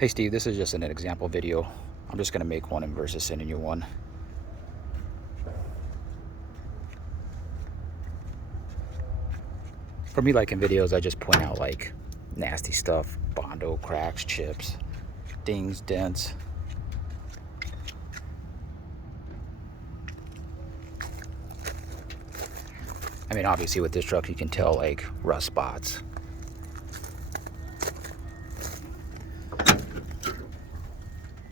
Hey Steve, this is just an example video. I'm just gonna make one versus sending you one. For me, like in videos, I just point out like nasty stuff, Bondo, cracks, chips, dings, dents. I mean, obviously with this truck, you can tell like rust spots.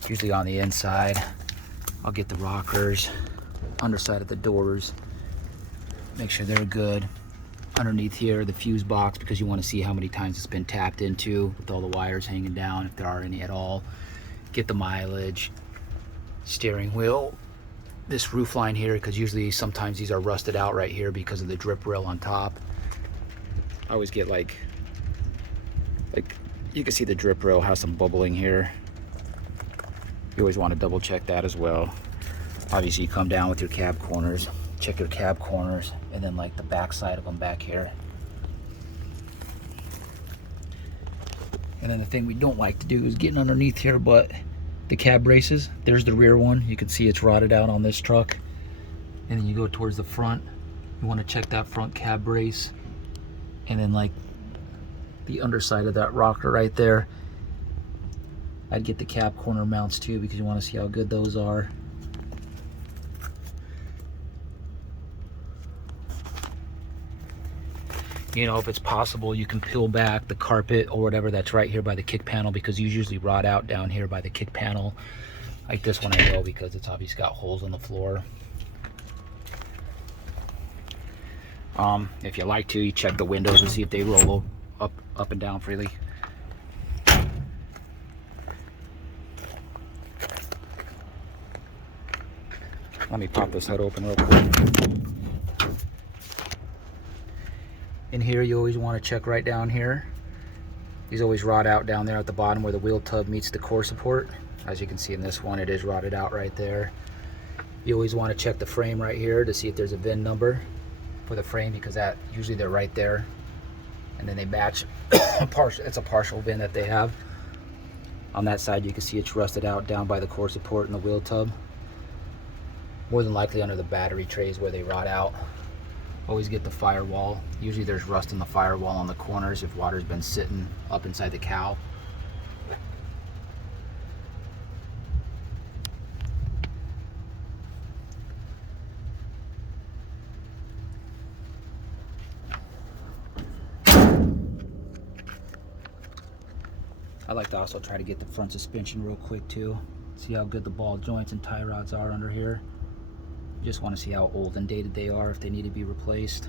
Usually on the inside, I'll get the rockers, underside of the doors, make sure they're good. Underneath here, the fuse box, because you want to see how many times it's been tapped into with all the wires hanging down, if there are any at all. Get the mileage. Steering wheel, this roof line here, because usually sometimes these are rusted out right here because of the drip rail on top. I always get like you can see the drip rail has some bubbling here. You always want to double check that as well. Obviously you come down with your cab corners, check your cab corners, and then like the back side of them back here. And then the thing we don't like to do is getting underneath here, but the cab braces, there's the rear one. You can see it's rotted out on this truck. And then you go towards the front, you want to check that front cab brace. And then like the underside of that rocker right there. I'd get the cab corner mounts too, because you want to see how good those are. You know, if it's possible, you can peel back the carpet or whatever that's right here by the kick panel, because these usually rot out down here by the kick panel. Like this one I know, because it's obviously got holes in the floor. If you like to, you check the windows and see if they roll up and down freely. Let me pop this hood open real quick. In here, you always want to check right down here. These always rot out down there at the bottom where the wheel tub meets the core support. As you can see in this one, it is rotted out right there. You always want to check the frame right here to see if there's a VIN number for the frame, because that usually they're right there. And then they match it's a partial VIN that they have. On that side, you can see it's rusted out down by the core support and the wheel tub. More than likely under the battery trays where they rot out. Always get the firewall. Usually there's rust in the firewall on the corners if water's been sitting up inside the cowl. I like to also try to get the front suspension real quick too. See how good the ball joints and tie rods are under here. You just want to see how old and dated they are, if they need to be replaced.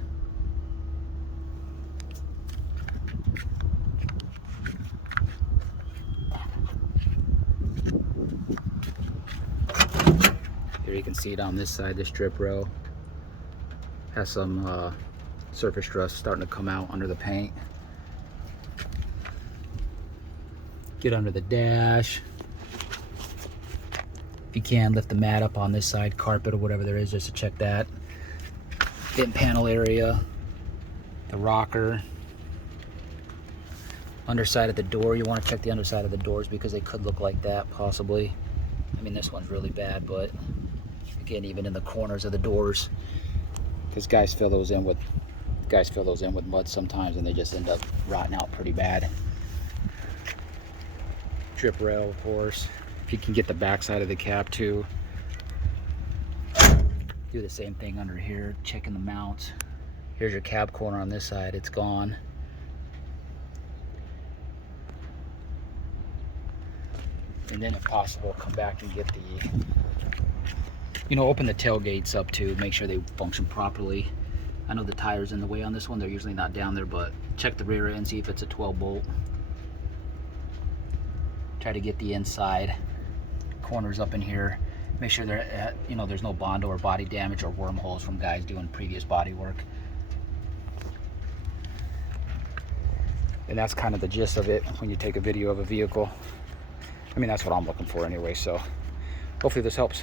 Here you can see it on this side, this strip rail has some surface rust starting to come out under the paint. Get under the dash. If you can, lift the mat up on this side, carpet or whatever there is, just to check that. Vent panel area, the rocker. Underside of the door, you want to check the underside of the doors because they could look like that possibly. I mean, this one's really bad, but again, even in the corners of the doors, because guys fill those in with mud sometimes, and they just end up rotting out pretty bad. Drip rail, of course. If you can get the back side of the cab too. Do the same thing under here, checking the mounts. Here's your cab corner on this side, it's gone. And then if possible, come back and get the, open the tailgates up too, make sure they function properly. I know the tire's in the way on this one, they're usually not down there, but check the rear end, see if it's a 12 bolt. Try to get the inside corners up in here. Make sure there, there's no Bondo or body damage or wormholes from guys doing previous body work. And that's kind of the gist of it when you take a video of a vehicle. I mean, that's what I'm looking for anyway, so hopefully this helps.